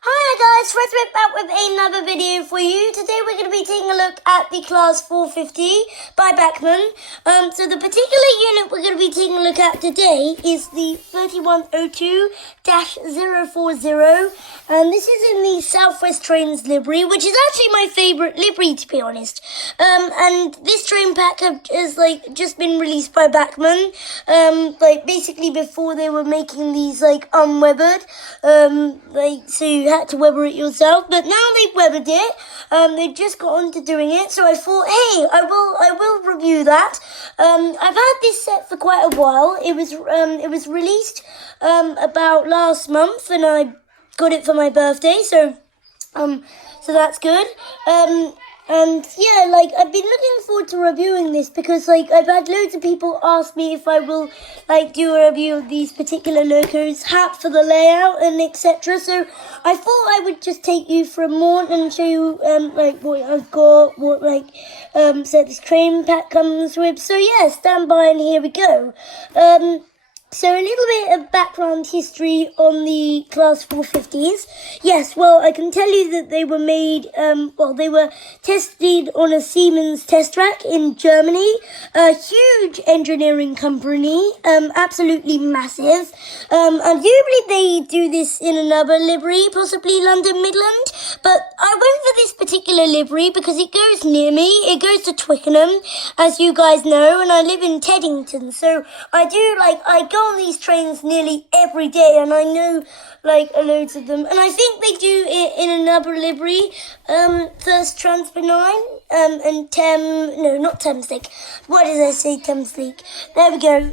Hi guys, Frederick back with another video for you. Today we're going to be taking a look at the Class 450 by Bachmann. So the particular unit we're going to be taking a look at today is the 3102-040, and this is in the Southwest Trains livery, which is actually my favourite livery, to be honest. And this train pack has just been released by Bachmann, basically before they were making these unweathered, so you had to weather it yourself, but now they've weathered it. They've just got on to doing it, so I thought, hey, I will review that. I've had this set for quite a while. It was released about last month, and I got it for my birthday, so that's good. And yeah, I've been looking forward to reviewing this because I've had loads of people ask me if I will do a review of these particular locos, for the layout and etc. So I thought I would just take you for a moment and show you what I've got, what set this train pack comes with. So yeah, stand by and here we go. So a little bit of background history on the Class 450s. Yes, well, I can tell you that they were made, they were tested on a Siemens test track in Germany. A huge engineering company, absolutely massive. Arguably they do this in another livery, possibly London Midland. But I went for this particular livery because it goes near me. It goes to Twickenham, as you guys know, and I live in Teddington. So I go on these trains nearly every day, and I know loads of them, and I think they do it in another livery, first Transpennine, and not Thameslink. Why did I say Thameslink? There we go.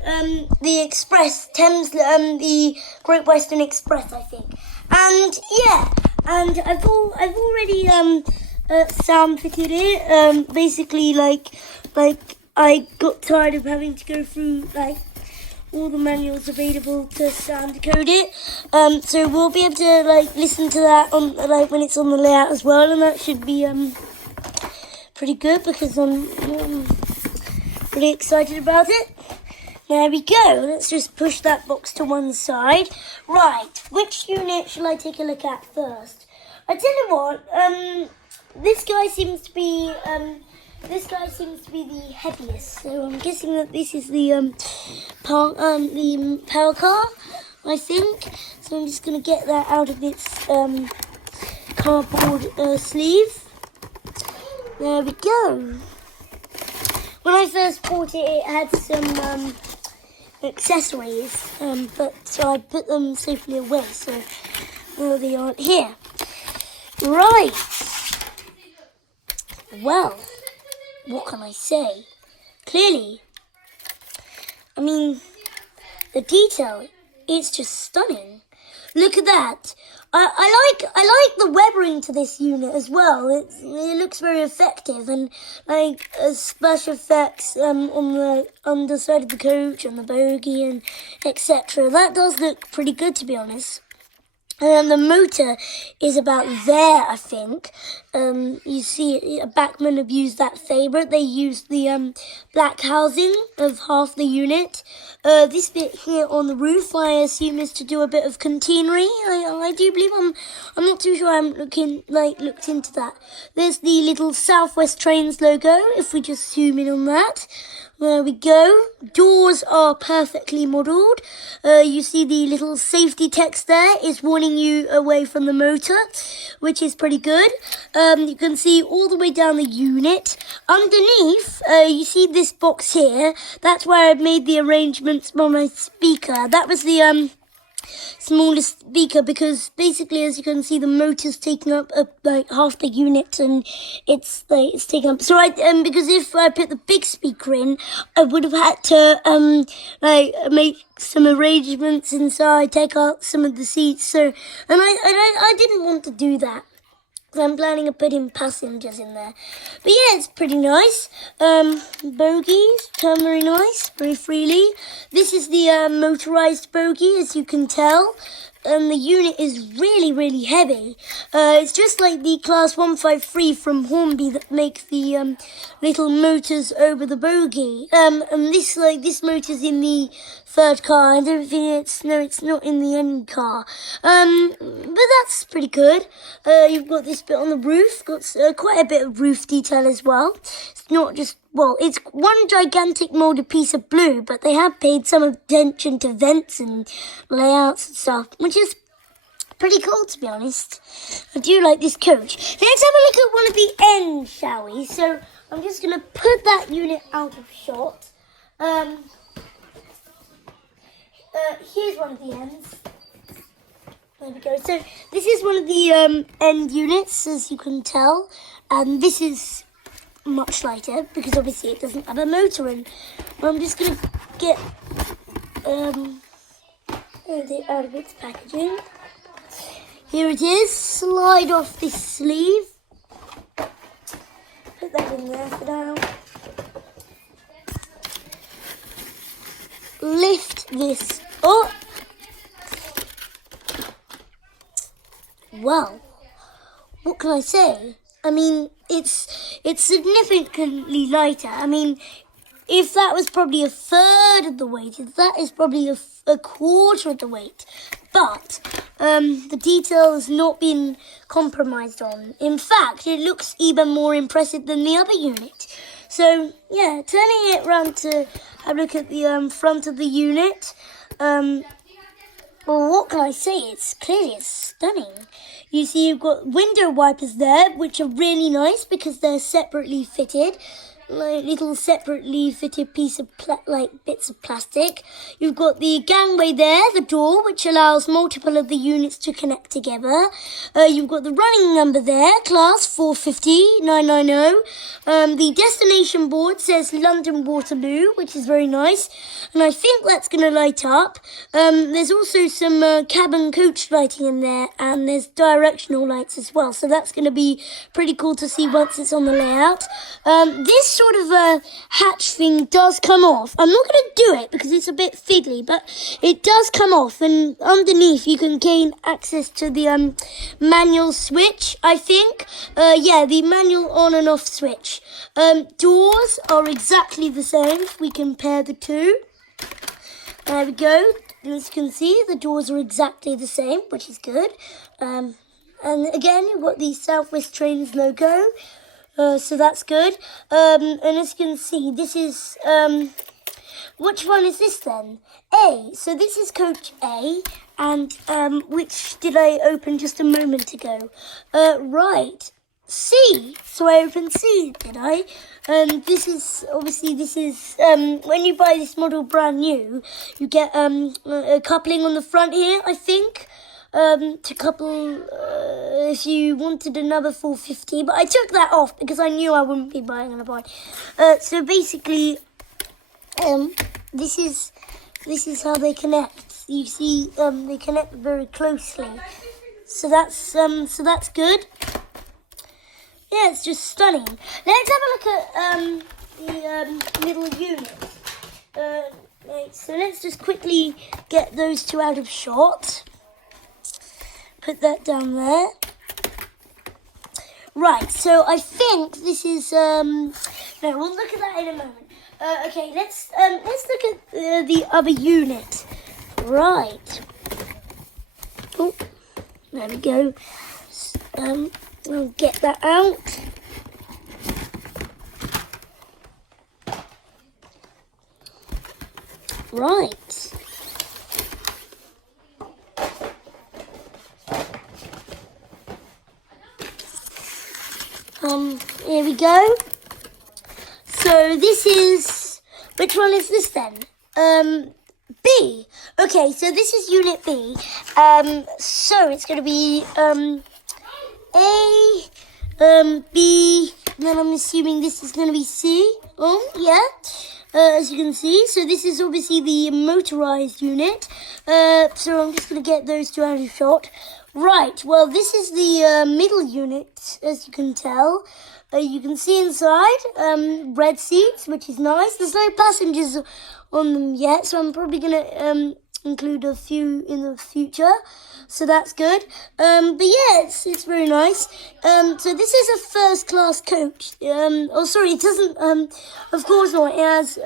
The Express, the Great Western Express, I think. And yeah, and I've already sound fitted it. Basically, I got tired of having to go through all the manuals available to sound decode it. So we'll be able to listen to that on when it's on the layout as well, and that should be pretty good because I'm pretty excited about it. There we go. Let's just push that box to one side. Right, which unit shall I take a look at first? I tell you what, this guy seems to be the heaviest, so I'm guessing that this is the power car, I think. So I'm just going to get that out of its cardboard sleeve. There we go. When I first bought it, it had some accessories, so I put them safely away, so they aren't here. Right. Well, what can I say? Clearly, I mean, the detail, it's just stunning. Look at that. I like the weathering to this unit as well. It looks very effective, and splash effects on the underside of the coach and the bogie and etc. That does look pretty good, to be honest. And the motor is about there, I think. You see, Bachmann have used that favourite. They used the black housing of half the unit. This bit here on the roof, I assume, is to do a bit of catenary. I do believe. I'm not too sure. I haven't looked into that. There's the little Southwest Trains logo. If we just zoom in on that. There we go. Doors are perfectly modelled. You see the little safety text there is warning you away from the motor, which is pretty good. You can see all the way down the unit. Underneath, you see this box here. That's where I've made the arrangements for my speaker. That was the smallest speaker because basically, as you can see, the motor's taking up half the unit, and it's taking up. So because if I put the big speaker in, I would have had to make some arrangements inside, take out some of the seats. So and I didn't want to do that. I'm planning on putting passengers in there. But yeah, it's pretty nice. Bogies turn very nice, very freely. This is the motorised bogie, as you can tell. The unit is really, really heavy. It's just like the Class 153 from Hornby that make the little motors over the bogie. And this motor's in the third car. I don't think it's not in the end car. But that's pretty good. You've got this bit on the roof, got quite a bit of roof detail as well. It's not just, well, it's one gigantic molded piece of blue, but they have paid some attention to vents and layouts and stuff, which is pretty cool, to be honest. I do like this coach. Let's have a look at one of the ends, shall we? So I'm just going to put that unit out of shot. Here's one of the ends. There we go. So this is one of the end units, as you can tell. And this is much lighter, because obviously it doesn't have a motor in. I'm just going to get it out of its packaging. Here it is. Slide off this sleeve. Put that in there for now. Lift this up. Well, what can I say? I mean, it's significantly lighter. I mean, if that was probably a third of the weight, that is probably a quarter of the weight. But the detail has not been compromised on. In fact, it looks even more impressive than the other unit. So, yeah, turning it around to have a look at the front of the unit. Well, what can I say? It's stunning. You see, you've got window wipers there, which are really nice because they're separately fitted. Like little separately fitted piece of bits of plastic. You've got the gangway there, the door, which allows multiple of the units to connect together. You've got the running number there, class 450990. The destination board says London Waterloo, which is very nice, and I think that's going to light up. There's also some cabin coach lighting in there, and there's directional lights as well, so that's going to be pretty cool to see once it's on the layout. This sort of a hatch thing does come off. I'm not going to do it because it's a bit fiddly, but it does come off, and underneath you can gain access to the manual switch, I think. Yeah, the manual on and off switch. Doors are exactly the same if we compare the two. There we go. As you can see, the doors are exactly the same, which is good. And again, you've got the South West Trains logo. So that's good. And as you can see, this is, which one is this then? A. So this is coach A, and which did I open just a moment ago? Right. C. So I opened C, did I? This is, when you buy this model brand new, you get a coupling on the front here, I think. To couple if you wanted another 450, but I took that off because I knew I wouldn't be buying another one. So basically, this is how they connect. You see, they connect very closely. So that's good. Yeah, it's just stunning. Let's have a look at the middle unit. Right, so let's just quickly get those two out of shot. Put that down there. Right, so I think this is no, we'll look at that in a moment. Okay, let's look at the other unit. Right. Oh, there we go. We'll get that out. Right. Here we go. So this is, which one is this then? B. Okay, so this is unit B. So it's going to be A, B, and then I'm assuming this is going to be C. Oh, yeah. As you can see, so this is obviously the motorized unit. So I'm just going to get those two out of shot. Right, well, this is the middle unit, as you can tell. You can see inside, red seats, which is nice. There's no passengers on them yet, so I'm probably going to include a few in the future. So that's good. But yeah, it's very nice. So this is a first class coach. Oh, sorry, it doesn't, of course not. It has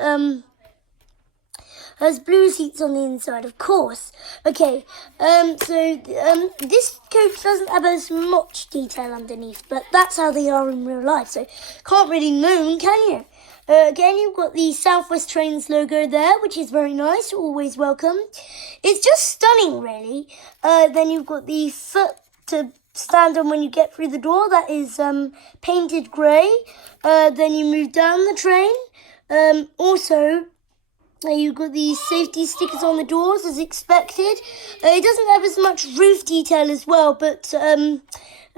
Has blue seats on the inside, of course. Okay, this coach doesn't have as much detail underneath, but that's how they are in real life, so can't really moan, can you? Again, you've got the South West Trains logo there, which is very nice, always welcome. It's just stunning, really. Then you've got the foot to stand on when you get through the door, that is painted grey. Then you move down the train. Also, you've got the safety stickers on the doors as expected. It doesn't have as much roof detail as well, but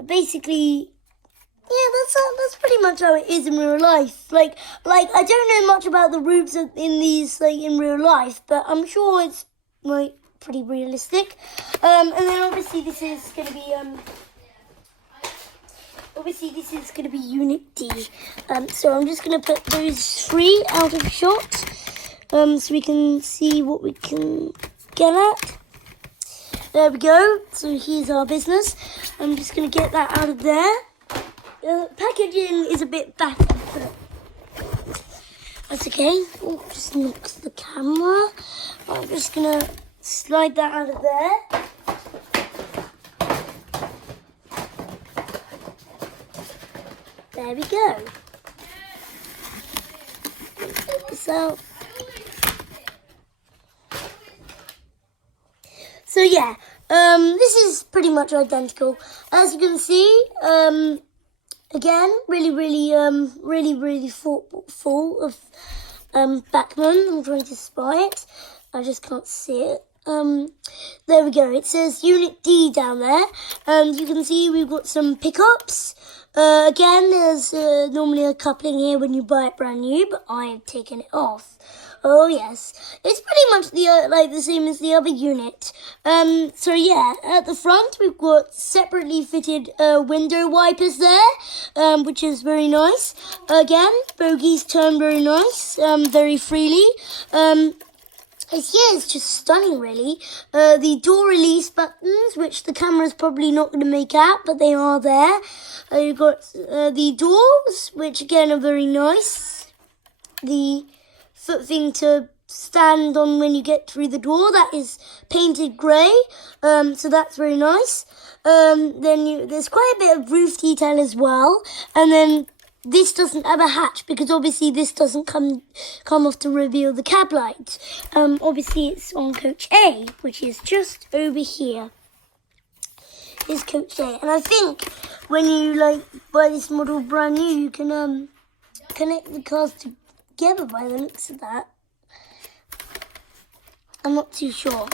basically, yeah, that's pretty much how it is in real life. Like I don't know much about the roofs in these in real life, but I'm sure it's pretty realistic. And then obviously this is going to be Unit D. So I'm just going to put those 3 out of shot, so we can see what we can get at. There we go. So here's our business. I'm just going to get that out of there. Packaging is a bit battered, but that's okay. Oh, just knocks the camera. I'm just going to slide that out of there. There we go. Take this out. So yeah, this is pretty much identical. As you can see, again, really full of Bachmann. I'm trying to spy it. I just can't see it. There we go. It says Unit D down there. And you can see we've got some pickups. Again, there's normally a coupling here when you buy it brand new, but I've taken it off. Oh yes, it's pretty much the same as the other unit. So yeah, at the front we've got separately fitted window wipers there, which is very nice. Again, bogies turn very nice, very freely. It's just stunning, really. The door release buttons, which the camera's probably not going to make out, but they are there. You've got the doors, which again are very nice. The foot thing to stand on when you get through the door, that is painted grey, so that's very nice. Then there's quite a bit of roof detail as well, and then this doesn't have a hatch because obviously this doesn't come off to reveal the cab light. Obviously it's on coach A, which is just over here. Is coach A, and I think when you buy this model brand new, you can connect the cars together by the looks of that. I'm not too sure.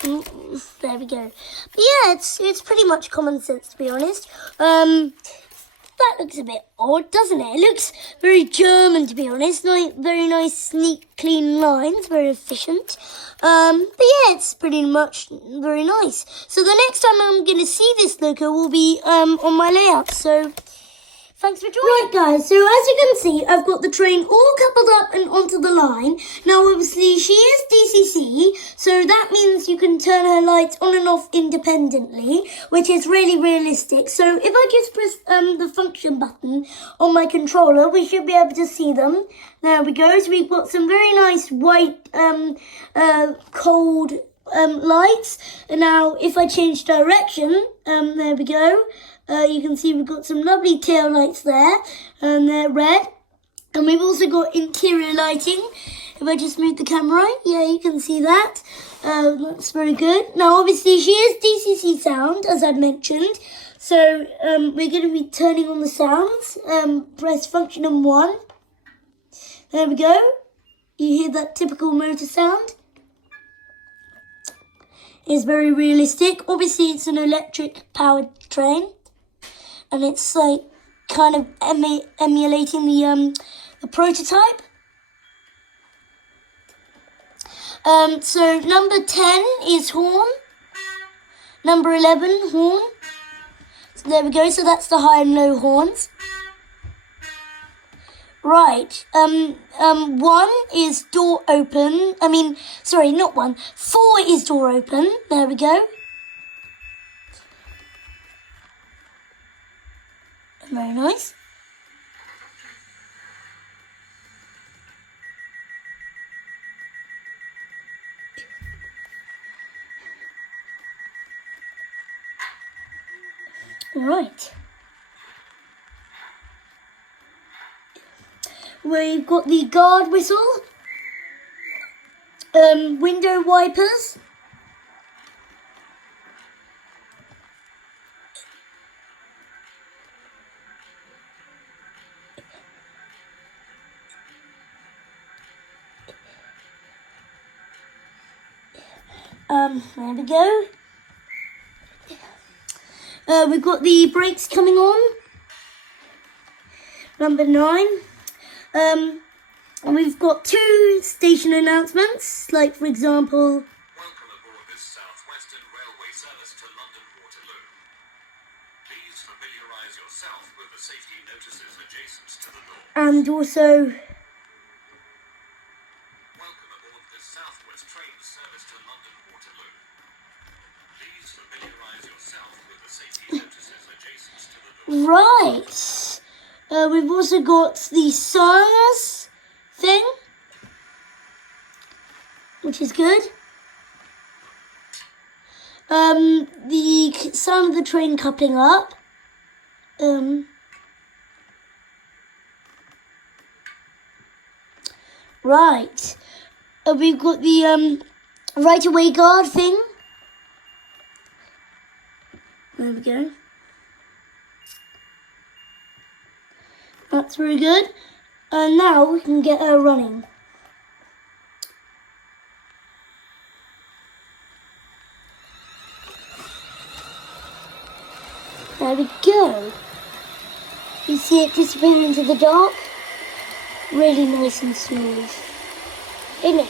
There we go. But yeah, it's pretty much common sense, to be honest. That looks a bit odd, doesn't it? It looks very German, to be honest. Very nice, neat, clean lines, very efficient. But yeah, it's pretty much very nice. So the next time I'm going to see this logo will be on my layout. So thanks for joining. Right, guys, so as you can see, I've got the train all coupled up and onto the line. Now, obviously, she is DCC, so that means you can turn her lights on and off independently, which is really realistic. So if I just press the function button on my controller, we should be able to see them. There we go. So we've got some very nice white, cold lights. And now, if I change direction, there we go. You can see we've got some lovely tail lights there, and they're red. And we've also got interior lighting. If I just move the camera, yeah, you can see that. That's very good. Now, obviously, she is DCC sound, as I mentioned. So we're going to be turning on the sounds. Press function on 1. There we go. You hear that typical motor sound. It's very realistic. Obviously, it's an electric powered train. And it's kind of emulating the prototype. So number 10 is horn. Number 11, horn. So there we go. So that's the high and low horns. Right. 1 is door open. Not 1. 4 is door open. There we go. Very nice. Right. We've got the guard whistle, window wipers, there we go. We've got the brakes coming on, number 9. And we've got 2 station announcements, like for example, welcome aboard this Southwestern Railway service to London Waterloo. Please familiarise yourself with the safety notices adjacent to the door. and also, Welcome aboard this Southwest train service to London Waterloo. Please familiarise yourself with the safety notices adjacent to the door. right. We've also got the sirens thing, which is good. The sound of the train coupling up. Right. We've got the right away guard thing. There we go. That's very good. And now we can get her running. There we go. You see it disappear into the dark? Really nice and smooth, isn't it?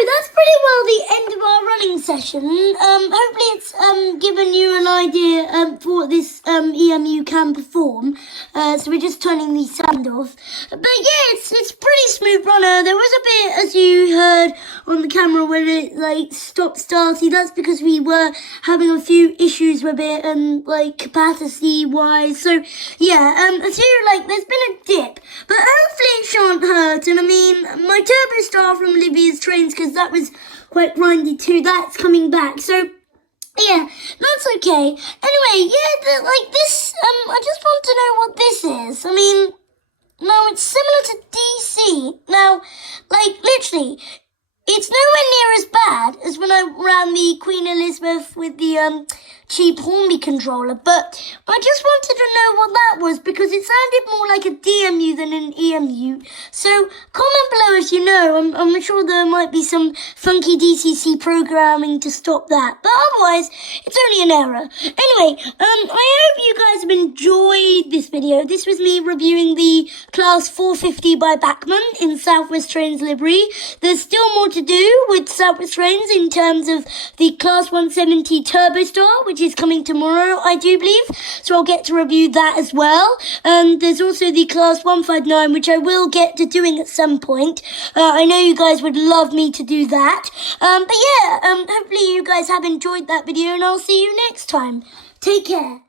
That's pretty well the end of our running session. Hopefully it's given you an idea for what this EMU can perform. So we're just turning the sound off. But yeah, it's pretty smooth runner. There was a bit, as you heard on the camera, when it like stopped starting. That's because we were having a few issues with it and like capacity wise. So yeah, as you like, there's been a dip, but hopefully it shan't hurt. And I mean, my Turbo Star from Olivia's Trains, because that was quite grindy too, that's coming back. So yeah, that's okay. Anyway, yeah, like this, I just want to know what this is. I mean, now it's similar to DC. Now, like, literally, it's nowhere near as bad as when I ran the Queen Elizabeth with the cheap Hornby controller, but I just wanted to know what that was because it sounded more like a DMU than an EMU. So comment below if you know. I'm sure there might be some funky DCC programming to stop that, but otherwise it's only an error. Anyway, I hope you guys have enjoyed this video. This was me reviewing the Class 450 by Bachmann in Southwest Trains livery. There's still more to do with Southwest Trains in terms of the Class 170 Turbo Star, which is coming tomorrow, I do believe. So I'll get to review that as well. There's also the Class 159, which I will get to doing at some point. I know you guys would love me to do that. But yeah, hopefully you guys have enjoyed that video, and I'll see you next time. Take care.